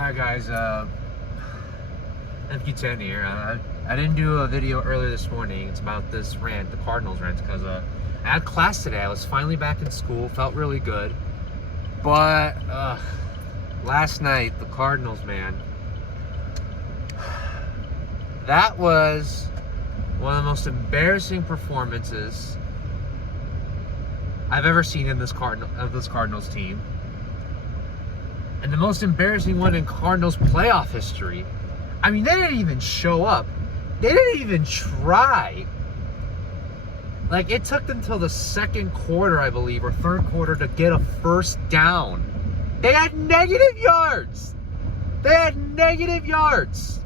Alright guys, MQ10 here. I didn't do a video earlier this morning. It's about this rant, the Cardinals rant, because I had class today. I was finally back in school, felt really good. But last night, the Cardinals, man, that was one of the most embarrassing performances I've ever seen in this Cardinals team. And the most embarrassing one in Cardinals playoff history. I mean, they didn't even show up. They didn't even try. Like, it took them till the second quarter, I believe, or third quarter to get a first down. They had negative yards. They had negative yards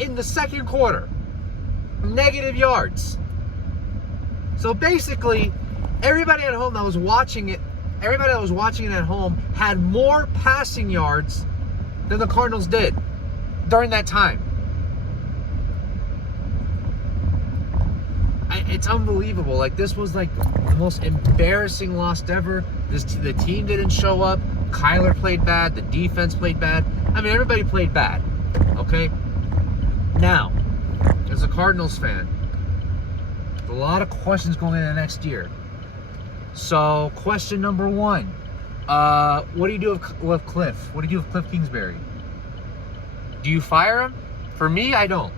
in the second quarter. Negative yards. So basically, everybody at home that was watching it, at home had more passing yards than the Cardinals did during that time. It's unbelievable. Like, this was like the most embarrassing loss ever. The team didn't show up. Kyler played bad. The defense played bad. I mean, everybody played bad. Okay? Now, as a Cardinals fan, a lot of questions going into next year. So, question number one. What do you do with Cliff? What do you do with Cliff Kingsbury? Do you fire him? For me, I don't.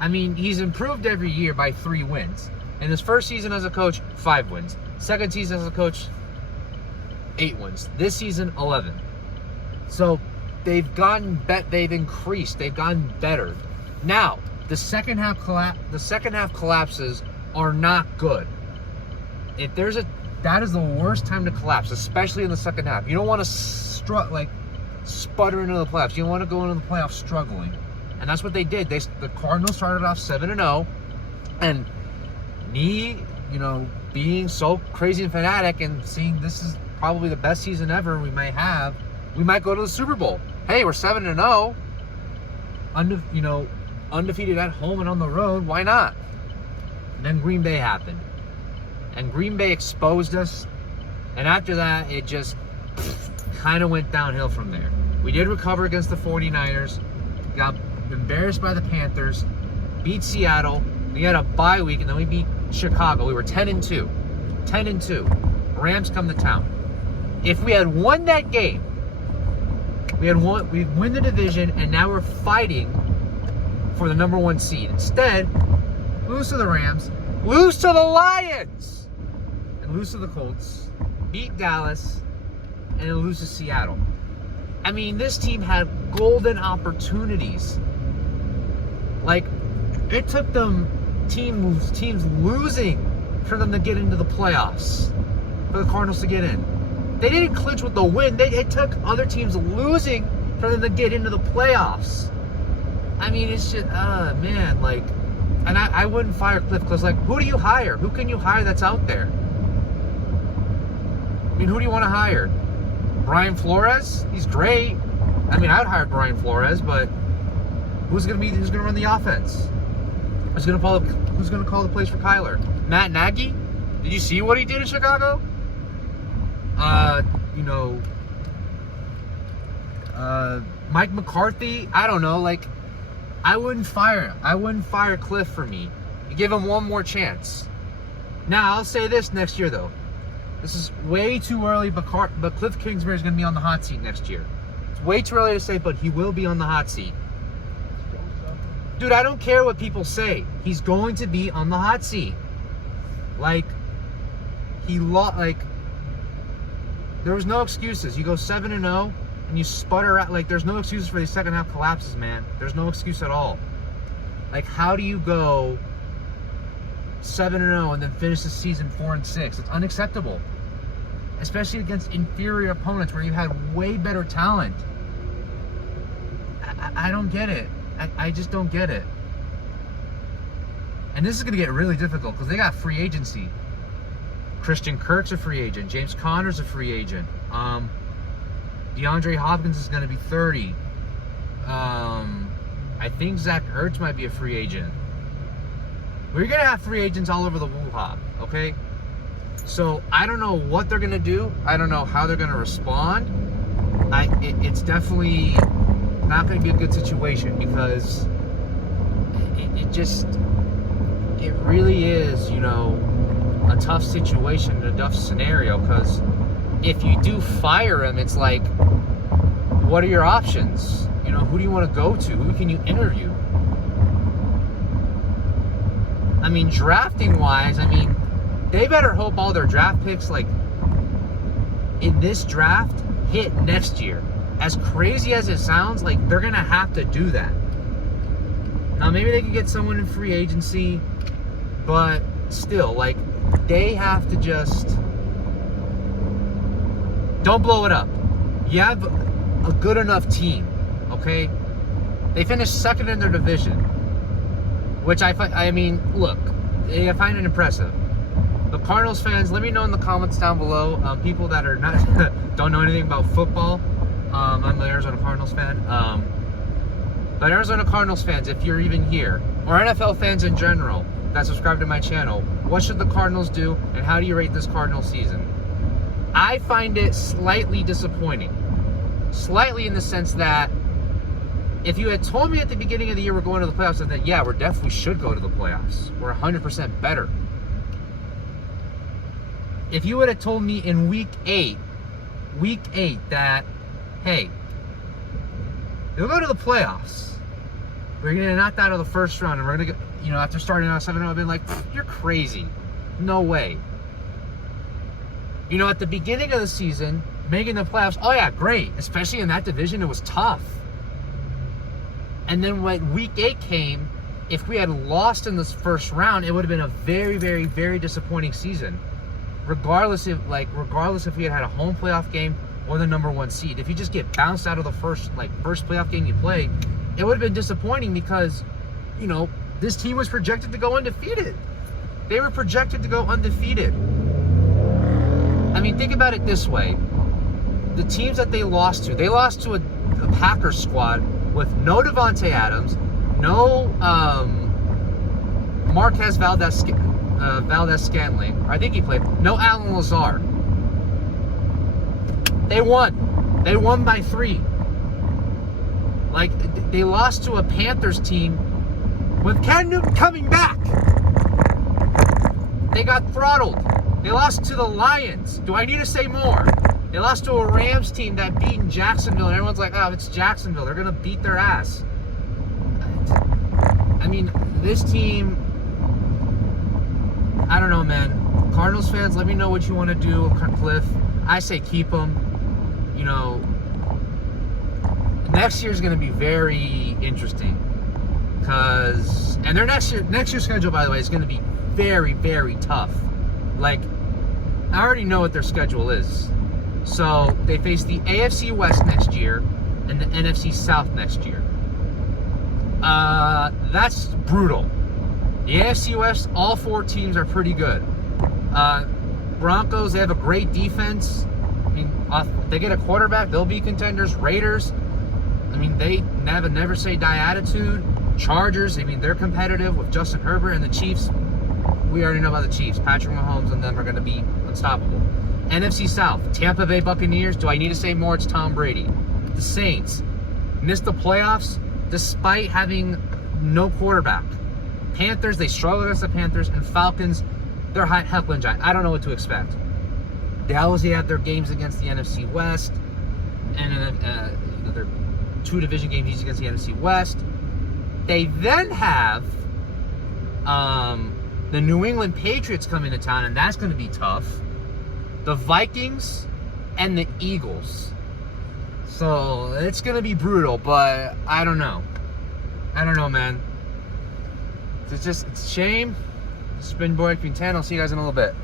I mean, he's improved every year by 3 wins. In his first season as a coach, 5 wins. Second season as a coach, 8 wins. This season, 11. So, they've increased. They've gotten better. Now, the second half collapses are not good. That is the worst time to collapse, especially in the second half. You don't want to sputter into the playoffs. You don't want to go into the playoffs struggling. And that's what they did. The Cardinals started off 7-0, and me, being so crazy and fanatic and seeing this is probably the best season ever we might have, we might go to the Super Bowl. Hey, we're 7-0, undefeated at home and on the road. Why not? And then Green Bay happened. And Green Bay exposed us. And after that, it just kind of went downhill from there. We did recover against the 49ers. Got embarrassed by the Panthers. Beat Seattle. We had a bye week, and then we beat Chicago. We were 10-2. 10-2. Rams come to town. If we had won that game, we'd win the division, and now we're fighting for the number 1 seed. Instead, lose to the Rams, lose to the Lions, and lose to the Colts, beat Dallas, and then lose to Seattle. I mean, this team had golden opportunities. Like, it took them teams losing for them to get into the playoffs, for the Cardinals to get in. They didn't clinch with the win. It took other teams losing for them to get into the playoffs. I mean, it's just, man, like, and I wouldn't fire Cliff because, like, who do you hire? Who can you hire that's out there? I mean, who do you want to hire? Brian Flores? He's great. I mean, I'd hire Brian Flores, but who's gonna run the offense? Who's gonna call the plays for Kyler? Matt Nagy? Did you see what he did in Chicago? Mike McCarthy? I don't know. Like, I wouldn't fire Cliff for me. You give him one more chance. Now, I'll say this next year, though. This is way too early, but Cliff Kingsbury is going to be on the hot seat next year. It's way too early to say, but he will be on the hot seat. Dude, I don't care what people say. He's going to be on the hot seat. Like, there was no excuses. You go 7-0, and you sputter out. Like, there's no excuses for these second half collapses, man. There's no excuse at all. Like, how do you go 7-0 and then finish the season 4-6? It's unacceptable, especially against inferior opponents where you had way better talent. I don't get it. I just don't get it. And this is going to get really difficult because they got free agency. Christian Kirk's a free agent. James Conner's a free agent. DeAndre Hopkins is going to be 30. I think Zach Ertz might be a free agent. We're going to have free agents all over the woo-hop, okay? So I don't know what they're going to do. I don't know how they're going to respond. it's definitely not going to be a good situation, because it really is, you know, a tough situation, a tough scenario, because if you do fire him, it's like, what are your options? You know, who do you want to go to? Who can you interview? I mean, drafting wise, I mean, they better hope all their draft picks, like, in this draft, hit next year. As crazy as it sounds, like, they're going to have to do that. Now, maybe they can get someone in free agency, but still, like, they have to just... Don't blow it up. You have a good enough team, okay? They finished second in their division, which I mean, look, I find it impressive. The Cardinals fans, let me know in the comments down below. People that are not don't know anything about football. I'm an Arizona Cardinals fan. But Arizona Cardinals fans, if you're even here, or NFL fans in general that subscribe to my channel, what should the Cardinals do, and how do you rate this Cardinal season? I find it slightly disappointing. Slightly in the sense that if you had told me at the beginning of the year we're going to the playoffs, then yeah, we definitely should go to the playoffs. We're 100% better. If you would have told me in week 8 that, hey, you'll go to the playoffs, we're going to get knocked out of the first round, and we're going to get, you know, after starting out 7-0, I've been like, you're crazy. No way. You know, at the beginning of the season, making the playoffs, oh yeah, great. Especially in that division, it was tough. And then when week 8 came, if we had lost in this first round, it would have been a very, very, very disappointing season. Regardless if we had a home playoff game or the #1 seed. If you just get bounced out of the first playoff game you play, it would have been disappointing, because, you know, this team was projected to go undefeated. They were projected to go undefeated. I mean, think about it this way. The teams that they lost to a Packers squad with no Devontae Adams, no Marquez Valdez-Scantling, I think he played, no Alan Lazard. They won. They won by 3. Like, they lost to a Panthers team with Cam Newton coming back. They got throttled. They lost to the Lions. Do I need to say more? They lost to a Rams team that beat in Jacksonville, and everyone's like, oh, it's Jacksonville. They're going to beat their ass. I mean, this team, I don't know, man. Cardinals fans, let me know what you want to do with Cliff. I say keep him. You know, next year's going to be very interesting, because, and their next year's schedule, by the way, is going to be very, very tough. Like, I already know what their schedule is. So they face the AFC West next year and the NFC South next year. That's brutal. The AFC West, all 4 teams are pretty good. Broncos, they have a great defense. I mean, they get a quarterback, they'll be contenders. Raiders, I mean, they have a never say die attitude. Chargers, I mean, they're competitive with Justin Herbert. And the Chiefs, we already know about the Chiefs. Patrick Mahomes and them are going to be unstoppable. NFC South, Tampa Bay Buccaneers. Do I need to say more? It's Tom Brady. The Saints missed the playoffs despite having no quarterback. Panthers, they struggle against the Panthers. And Falcons, they're heckling giant. I don't know what to expect. They obviously have their games against the NFC West, and their 2 division games each against the NFC West. They then have the New England Patriots coming to town, and that's going to be tough. The Vikings and the Eagles. So it's going to be brutal, but I don't know. I don't know, man. It's a shame. It's been Boy Queen 10. I'll see you guys in a little bit.